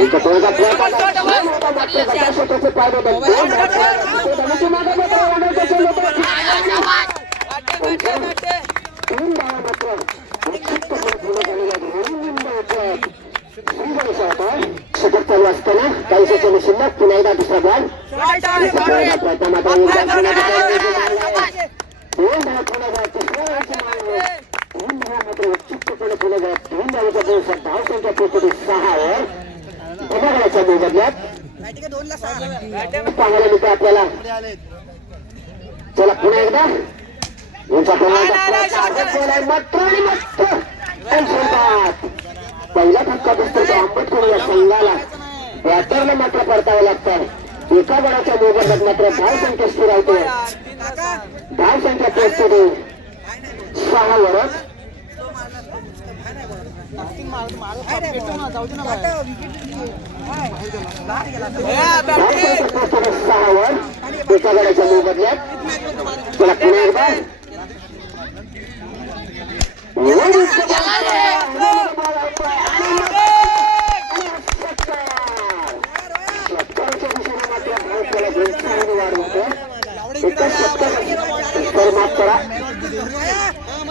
एक टोळगा प्रयत्न होता, मात्र गटार क्षेत्राचे पाय बदल. दोन धावा. तो धनुष्य मागे मात्र बघायच्या मोबदल्यात पाहायला मिळतं आपल्याला. चला पुन्हा एकदा. उंचा क्रमांक मात्र आणि मात्र आणि सोडतात. पहिला धक्का बसतो तो आंबटकर या संघाला. बॅटरला मात्र परतावं लागतं. एका गडाच्या मोबदल्यात मात्र धाव संख्या स्थिरावतो धाव संख्या पोहोचते सहा वरच धाव संख्या पोहोचते सहा वर एका गडाच्या मोबदल्यात चला पुन्हा एकदा. धाव संख्या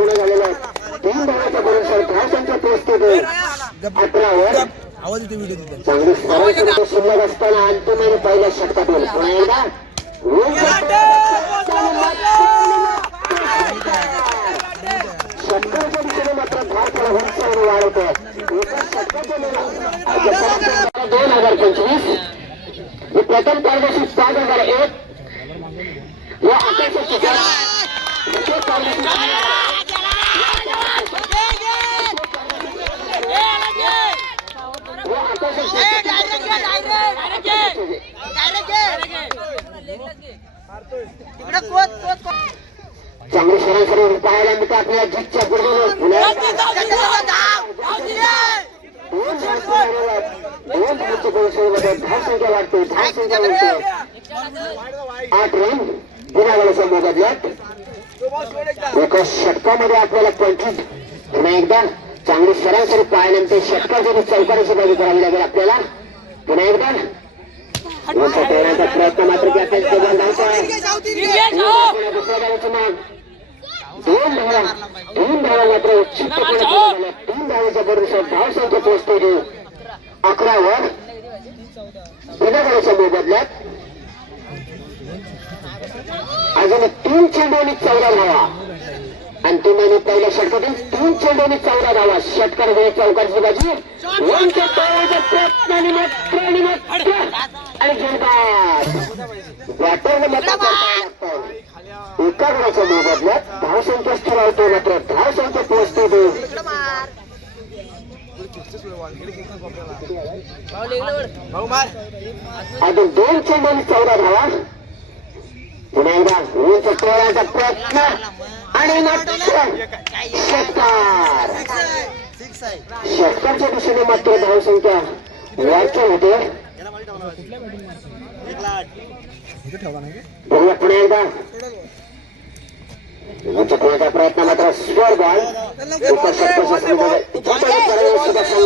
पुढे झालेल्या आहेत तीन धावाच्या बरोबर धाव संख्या पोहोचते तिथे चांगली सरळ शिल्लक असताना अंतिम आणि पहिल्या षटकातून पुन्हा एकदा. षटकाच्या दिशेने मात्र भारताला हुंचावून वाढवतो एका षटकाच्या मुलं- दोन हजार पंचवीस. प्रथम पारदर्शी पाच हजार एक. व आकाश चांगली सरासरी पाहायला मिळते आपल्या जितच्या पूर्ण धाव संख्या वाढते धाव संख्या वाढते. आठ रन वेळेच्या मोबदल्यात एका षटकामध्ये आपल्याला पंचवीस पुन्हा एकदा. चांगली सरासरी पाहिल्यानंतर षटकासाठी चौकारीची बाजू करावी लागेल आपल्याला. पुन्हा एकदा. मोठा करण्याचा प्रयत्न मात्र कॅप्टन सोबत दोन धावा तीन धावा मात्र तीन बरोबर धाव संख्या पोहोचते अकरावर बिना मोबदल्यात अजून तीन चेंडू आणि चौदा धावा. अंतिम आणि पहिल्या षटकातून तीन चेंडू आणि चौदा धावा. षटकार वेळ चौकारची बाजी वनच्या आणि मात्र आणि मात्र. आणि झेलबाद बॅटरने मता एका गडाच्या मोबदल्यात धाव संख्या स्थिरावतो मात्र धाव संख्या पोहोचते ते. अजून दोन चेंडू आणि चौदा धावा. पुन्हा एकदा. उंच प्रयत्न. आणि मात्र षटकार षटकारच्या दिशेने मात्र धाव संख्या वाढते होते बघूया पुन्हा एकदा उंच टोळ्याचा प्रयत्न मात्र स्वर बॉल